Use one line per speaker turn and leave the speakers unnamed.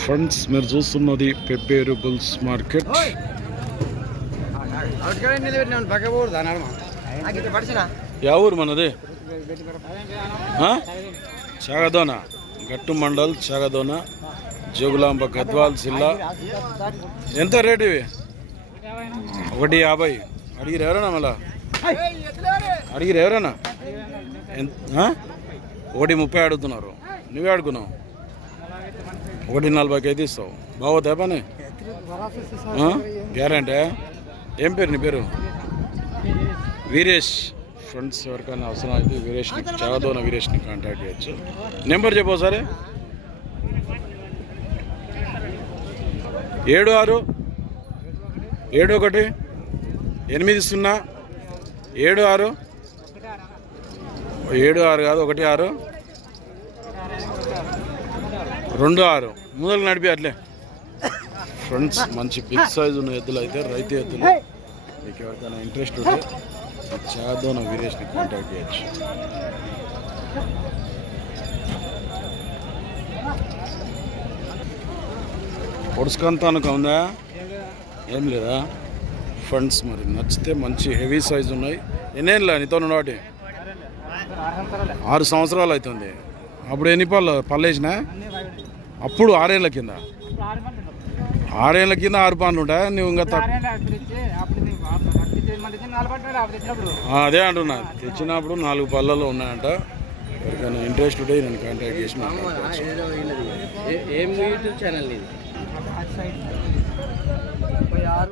Friends మీరు చూస్తున్నది pepper bulls market yeah ఊరు మనది? చాగదోన? గట్టు మండల్ చాగదోన? జోగులాంబ గద్వాల్ జిల్లా. ఎంత రేటు ఇవి? ఒకటి యాభై. అడిగిరు ఎవరన్నా మళ్ళా? అడిగిరు ఎవరన్నా? ఒకటి ముప్పై అడుగుతున్నారు. నువ్వే అడుగున్నావు ఒకటి నలభైకి అయితే ఇస్తావు. బాగోతా పని? గ్యారంటీ? ఏం పేరు నీ పేరు? వీరేష్. ఫ్రెండ్స్ ఎవరికైనా అవసరం అయితే వీరేష్ని చాగదోన వీరేష్ని కాంటాక్ట్ చేయొచ్చు. నెంబర్ చెప్పు సరే ఏడు ఆరు. ఏడు ఒకటి. ఎనిమిది సున్నా. ఏడు ఆరు. ఏడు ఆరు కాదు ఒకటి ఆరు. రెండు ఆరు. ముందలు నడిపి అట్లే. ఫ్రెండ్స్ మంచి బిగ్ సైజ్ ఉన్న ఎద్దులు అయితే రైతు ఎద్దులు. మీకు ఎవరికైనా ఇంట్రెస్ట్ ఉంటే చాదోన వీరేష్ని కాంటాక్ట్ చేయొచ్చు. పొడుచుకంతానుక ఉందా? ఏం లేదా? ఫండ్స్ మరి నచ్చితే మంచి హెవీ సైజ్ ఉన్నాయి. ఎన్నేళ్ళ నీతో వాటి ఆరు సంవత్సరాలు అవుతుంది. అప్పుడు ఎన్ని పళ్ళు? పల్లేసిన అప్పుడు ఆరేళ్ళ కింద. ఆరేళ్ళ కింద ఆరు పనులు ఉంటాయా? నువ్వు ఇంకా అదే అంటున్నా. తెచ్చినప్పుడు నాలుగు పళ్ళలో ఉన్నాయంట. ఎవరికైనా ఇంట్రెస్ట్ ఉంటే నేను కాంటాక్ట్ చేసి మాట్లాడుకోవచ్చు.